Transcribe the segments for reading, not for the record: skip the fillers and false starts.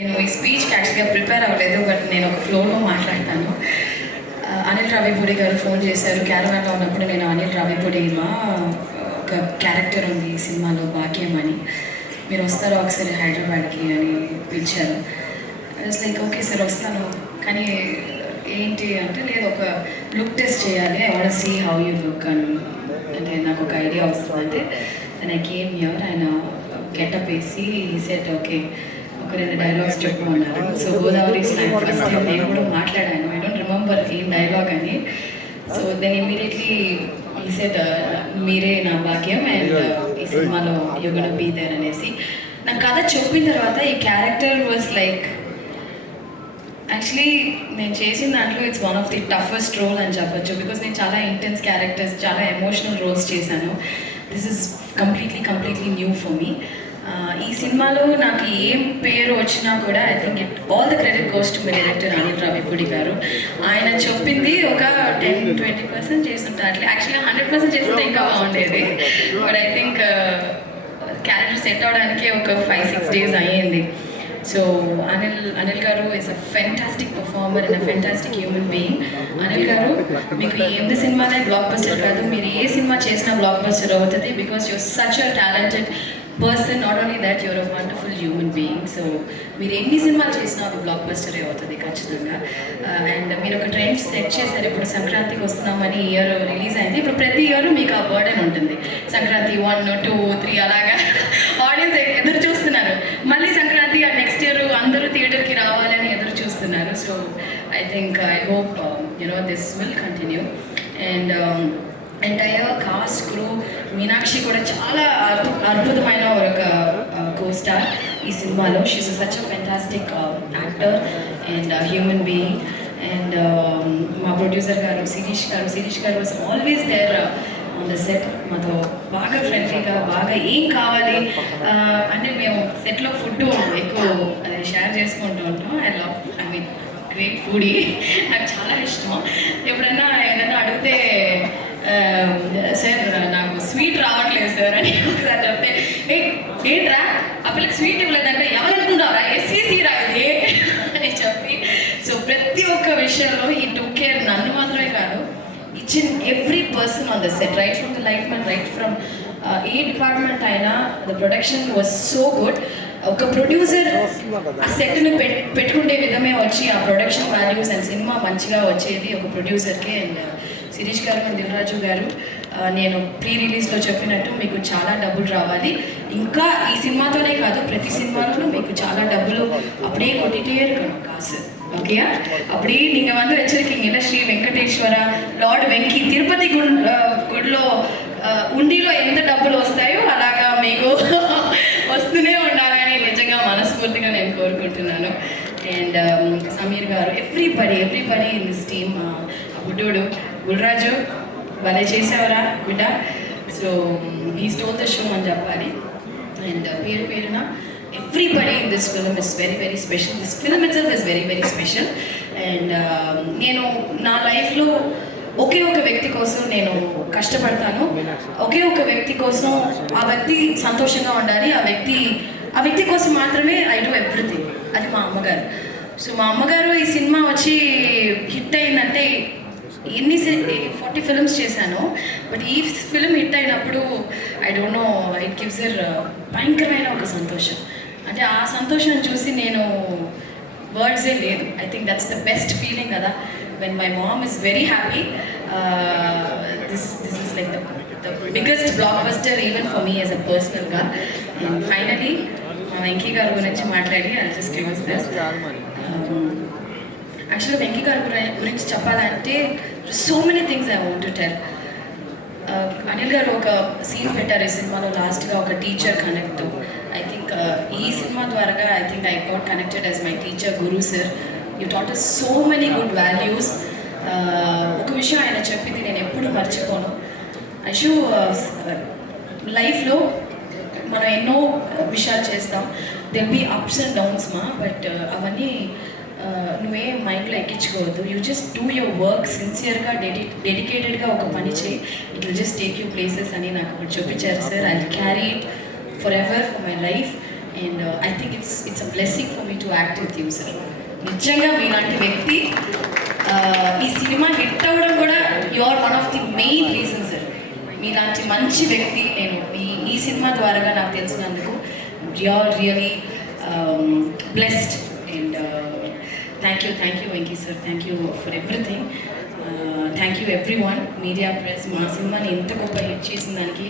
నేను ఈ స్పీచ్కి యాక్చువల్గా ప్రిపేర్ అవ్వలేదు, బట్ నేను ఒక ఫ్లోలో మాట్లాడతాను. అనిల్ రావిపూడి గారు ఫోన్ చేశారు. క్యారవాన్లో ఉన్నప్పుడు నేను అనిల్ రావిపూడి ఒక క్యారెక్టర్ ఉంది ఈ సినిమాలో భాగ్యం అని, మీరు వస్తారో ఒకసారి హైదరాబాద్కి అని పిలిచారు. ఇట్స్ లైక్ ఓకే సార్ వస్తాను, కానీ ఏంటి అంటే లేదు ఒక లుక్ టెస్ట్ చేయాలి, I want see how you look అని. అంటే నాకు ఒక ఐడియా వస్తుంది. అంటే ఐ కేమ్ హియర్, ఆయన గెటప్ వేసి సెట్ ఓకే ఒక 2 డైలాగ్స్ చెప్పుకున్నారు. సో గోదావరి ఫస్ట్ టైం నేను కూడా మాట్లాడాను, ఐ డోంట్ రిమెంబర్ ఏం డైలాగ్ అని. సో దెన్ ఇమీడియట్లీ ఈ సెట్ మీరే నా భాగ్యం అండ్ ఈ సినిమాలో యూ గోనా బీ దేర్ అనేసి నాకు కథ చెప్పిన తర్వాత ఈ క్యారెక్టర్ వాజ్ లైక్ యాక్చువల్లీ నేను చేసిన దాంట్లో it's one of the toughest role అని చెప్పొచ్చు. బికాస్ నేను చాలా ఇంటెన్స్ క్యారెక్టర్స్, చాలా ఎమోషనల్ రోల్స్ చేశాను. This is completely new for me. ఈ సినిమాలో నాకు ఏం పేరు వచ్చినా కూడా I think all the credit goes to my director Anil Ravipudi garu. ఆయన చెప్పింది ఒక 10-20% చేస్తుంటారు. అట్లా యాక్చువల్గా 100% చేస్తుంటే ఇంకా బాగుండేది. But I think character set అవడానికి ఒక 5-6 డేస్ అయ్యింది. సో అనిల్ గారు is a fantastic performer and a fantastic human being. Anil గారు మీకు ఏంది సినిమానే బ్లాక్ బస్టర్ కాదు, మీరు ఏ సినిమా చేసినా బ్లాక్ బస్టర్ అవుతుంది. Because your such a talented person, not only that you're a wonderful human being. So మీరు ఎన్ని సినిమాలు చేసినా అది బ్లాక్ బస్టరే అవుతుంది ఖచ్చితంగా. అండ్ మీరు ఒక ట్రెండ్ సెట్ చేశారు. ఇప్పుడు సంక్రాంతికి వస్తున్నామని ఇయర్ రిలీజ్ అయింది. ఇప్పుడు ప్రతి ఇయర్ మీకు ఆ బర్డెన్ ఉంటుంది. సంక్రాంతి 1, 2, 3 అలాగా ఆడియన్స్ ఎదురు చూస్తున్నారు. మళ్ళీ సంక్రాంతి నెక్స్ట్ ఇయర్ అందరూ థియేటర్కి రావాలని ఎదురు చూస్తున్నారు. So I think I hope this will continue. And entire cast crew, Meenakshi కూడా చాలా అద్భుతమైన ఒక కో-స్టార్ ఈ సినిమాలో. She's such a fantastic actor and human being. And మా producer garu Shirish garu was always there on the set. మాతో బాగా ఫ్రెండ్లీగా, బాగా ఏం కావాలి అంటే మేము సెట్లో ఫుడ్ ఎక్కువ అది షేర్ చేసుకుంటూ ఉంటాం. ఐ మీన్ గ్రేట్ ఫుడీ, నాకు చాలా ఇష్టం. ఎప్పుడన్నా ఏదైనా అడిగితే సార్ నాకు స్వీట్ రావట్లేదు సార్ అని ఒకసారి చెప్తే, ఏంట్రా ఆ పిల్లకి స్వీట్ ఇవ్వలేదంటే ఎవరు అనుకుంటారా ఎస్సీసీ రాయది అని చెప్పి, సో ప్రతి ఒక్క విషయంలో ఈ టూ కేర్ నన్ను మాత్రమే కాదు, each and every person on the set, right from the light man, right from ఏ డిపార్ట్మెంట్ అయినా the production was so good. ఒక ప్రొడ్యూసర్ ఆ సెట్ని పెట్టుకునే విధమే వచ్చి ఆ ప్రొడక్షన్ వాల్యూస్ అండ్ సినిమా మంచిగా వచ్చేది ఒక ప్రొడ్యూసర్కి. అండ్ శిరీష్ గారు అండ్ దిల్రాజు గారు, నేను ప్రీ రిలీజ్లో చెప్పినట్టు మీకు చాలా డబ్బులు రావాలి. ఇంకా ఈ సినిమాతోనే కాదు ప్రతి సినిమాలోనూ మీకు చాలా డబ్బులు அப்படியே கொட்டிட்டே இருக்கணும் காசு. ஓகேயா? அப்படியே நீங்கள் வந்து வச்சிருக்கீங்கல்ல ஸ்ரீ వెంకటేశ్వర లార్డ్ వెంకీ తిరుపతి గుడిలో ఉండిలో ఎంత డబ్బులు వస్తాయో అలాగా మీకు వస్తూనే ఉండాలని నిజంగా మనస్ఫూర్తిగా నేను కోరుకుంటున్నాను. అండ్ సమీర్ గారు, ఎవ్రీబడి ఇన్ దిస్ టీమ్, బుడ్డోడు గుల్రాజు భలే చేసేవరా బిడ్డ. So he stole the show అని చెప్పాలి. అండ్ పేరున everybody in this film is very special. This film itself is very special. And నేను నా లైఫ్లో ఒకే ఒక వ్యక్తి కోసం నేను కష్టపడతాను. ఒకే ఒక వ్యక్తి కోసం, ఆ వ్యక్తి సంతోషంగా ఉండాలి, ఆ వ్యక్తి కోసం మాత్రమే ఐ డూ ఎవ్రీథింగ్. అది మా అమ్మగారు. సో మా అమ్మగారు ఈ సినిమా వచ్చి హిట్ అయిందంటే 40 ఫిల్మ్స్ చేశాను, బట్ ఈ ఫిల్మ్ హిట్ అయినప్పుడు I don't know, it gives her భయంకరమైన ఒక సంతోషం. అంటే ఆ సంతోషం చూసి నేను వర్డ్సే లేదు. I think that's the best feeling కదా, when my mom is very happy. This is like the biggest blockbuster even for me as a పర్సనల్గా. అండ్ ఫైనలీ మా వెంకీ గారి గురించి మాట్లాడి ఐ జస్ట్ క్లోజ్ దిస్. యాక్చువల్గా వెంకీ గారి గురించి చెప్పాలంటే so many things I want to tell. Anil garu ఒక సీన్ పెట్టారు ఈ సినిమాలో లాస్ట్గా, ఒక టీచర్ కనెక్ట్. ఐ థింక్ ఈ సినిమా ద్వారా I think I got connected as my teacher Guru sir. You taught us so many good values. ఒక విషయం ఆయన చెప్పింది నేను ఎప్పుడు మర్చిపోను. ఐషు లైఫ్లో మనం ఎన్నో విషయాలు చేస్తాం, there'll be ups and downs but అవన్నీ నువ్వే మైండ్లో ఎక్కించుకోవద్దు. You just do your work సిన్సియర్గా, డెడికేటెడ్గా ఒక పని చేయి, it will just take you places అని నాకు ఒకటి చూపించారు sir. I carry it forever for my life. And I think it's a blessing for me to act with you sir. నిజంగా మీలాంటి వ్యక్తి ఈ సినిమా హిట్ అవ్వడం కూడా you are one of the main reason sir. మీలాంటి మంచి వ్యక్తి నేను ఈ సినిమా ద్వారాగా నాకు తెలిసినందుకు really blessed. And thank you Venky sir, thank you for everything. Thank you everyone, media press. మా సినిమాని ఎంత గొప్ప హిట్ చేసిన దానికి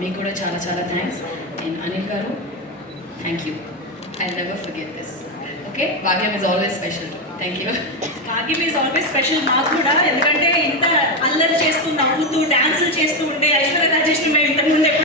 మీకు కూడా చాలా చాలా థ్యాంక్స్. అండ్ అనిల్ గారు, thank you. I never forget this. Okay, Bhagyam is always special. Thank you. Bhagyam is always special మాకు కూడా, ఎందుకంటే ఇంత అల్లరి చేస్తూ నవ్వుతూ డాన్సులు చేస్తూ ఉంటే ఐశ్వర్య రాజేష్ని మేము ఇంతకుముందు